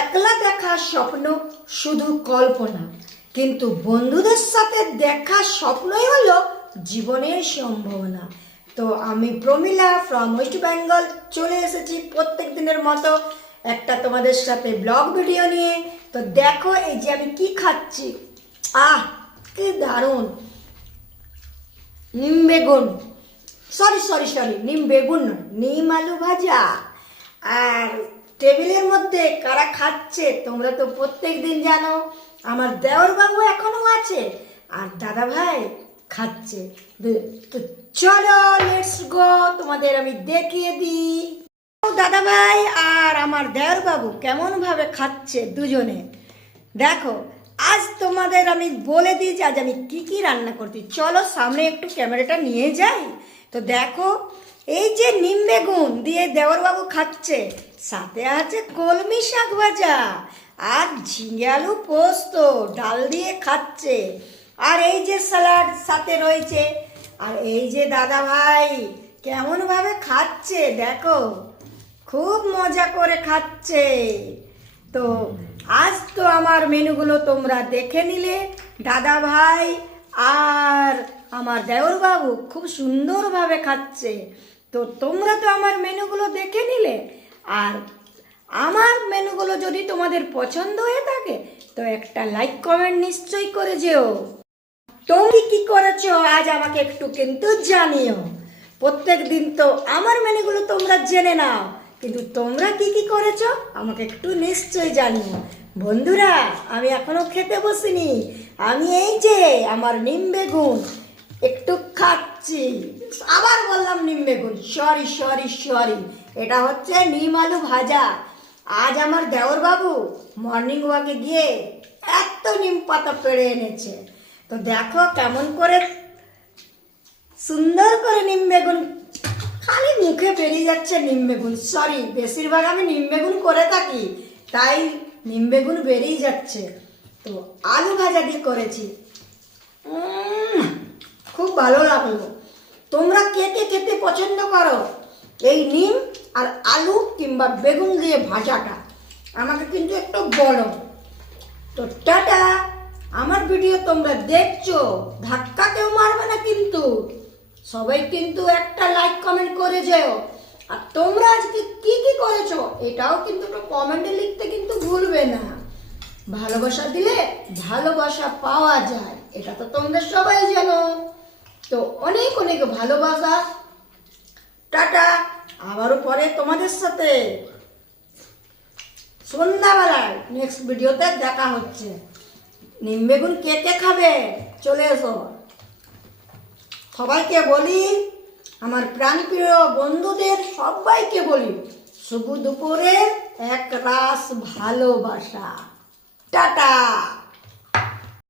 একলা দেখা স্বপ্ন শুধু কল্পনা, কিন্তু বন্ধুদের সাথে দেখা স্বপ্নই হলো জীবনের সম্ভাবনা। তো আমি প্রমিলা ফ্রম ওয়েস্ট বেঙ্গল চলে এসেছি প্রত্যেক দিনের মতো একটা তোমাদের সাথে ব্লগ ভিডিও নিয়ে। তো দেখো এই যে আমি কি খাচ্ছি, কি দারুণ নিম বেগুন, সরি নিম বেগুন নয়, নিম আলু ভাজা। আর টেবিলের মধ্যে কারা খাচ্ছে তোমরা তো প্রত্যেক দিন জানো, আমার দেওর বাবু এখনো আছে আর দাদা ভাই খাচ্ছে। তো চলো লেটস গো, তোমাদের আমি দেখিয়ে দিই দাদা ভাই আর আমার দেওর বাবু কেমন ভাবে খাচ্ছে দুজনে। দেখো আজ তোমাদের আমি বলে দিই যে আজ আমি কি কি রান্না করছি। চলো সামনে একটু ক্যামেরাটা নিয়ে যাই। তো দেখো এই যে নিম বেগুন দিয়ে দেওরবাবু খাচ্ছে, সাথে আছে কলমি শাক ভাজা আর ঝিঙে আলু পোস্ত ডাল দিয়ে খাচ্ছে, আর এই যে স্যালাড সাথে রয়েছে। আর এই যে দাদা ভাই কেমন ভাবে খাচ্ছে দেখো, খুব মজা করে খাচ্ছে। তো আজ তো আমার মেনুগুলো তোমরা দেখে নিলে, দাদা ভাই আর আমার দেওর বাবু খুব সুন্দরভাবে খাচ্ছে। তো তোমরা তো আমার মেনুগুলো দেখে নিলে, আর আমার মেনুগুলো যদি তোমাদের পছন্দ হয়ে থাকে তো একটা লাইক কমেন্ট নিশ্চয়ই করে যেও। তুমি কি করেছো আজ আমাকে একটু কিন্তু জানিও। প্রত্যেক দিন তো আমার মেনুগুলো তোমরা জেনে নাও, কিন্তু তোমরা কি কি করেছো আমাকে একটু নিশ্চয়ই জানিও। বন্ধুরা আমি এখনো খেতে বসিনি, আমি এই যে আমার নিম বেগুন একটু খাচ্ছি। আবার বললাম নিম বেগুন, সরি, এটা হচ্ছে নিম আলু ভাজা। আজ আমার দেওর বাবু মর্নিং ওয়াকে গিয়ে এত নিম পাতা পেড়ে এনেছে। তো দেখো কেমন করে সুন্দর করে নিম বেগুন খালি মুখে বেরিয়ে যাচ্ছে। নিম বেগুন সরি, বেশিরভাগ আমি নিম বেগুন করে থাকি তাই নিম বেগুন বেরিয়ে যাচ্ছে। তো আলু ভাজা দিয়ে করেছি, খুব ভালো লাগলো। তোমরা কে কে খেতে পছন্দ করো এই নিম আর আলু কিংবা বেগুন দিয়ে ভাজাটা, আমাকে কিন্তু একটু বলো। তো টাটা, আমার ভিডিও তোমরা দেখছো, ধাক্কা কেউ মারবে না কিন্তু, সবাই কিন্তু একটা লাইক কমেন্ট করে যেও। আর তোমরা আজকে কি কি করেছো এটাও কিন্তু একটু কমেন্টে লিখতে কিন্তু ভুলবে না। ভালোবাসা দিলে ভালোবাসা পাওয়া যায়, এটা তো তোমরা সবাই জানো। তো অনেক অনেক ভালোবাসা, টাটা, আবারও পরে তোমাদের সাথে সন্ধ্যাবেলায় নেক্সট ভিডিওতে দেখা হচ্ছে। নিম বেগুন কে কে খাবে চলে এসো। সবাইকে বলি, আমার প্রাণপ্রিয় বন্ধুদের সবাইকে বলি, শুভ দুপুরে এক রাস ভালোবাসা, টাটা।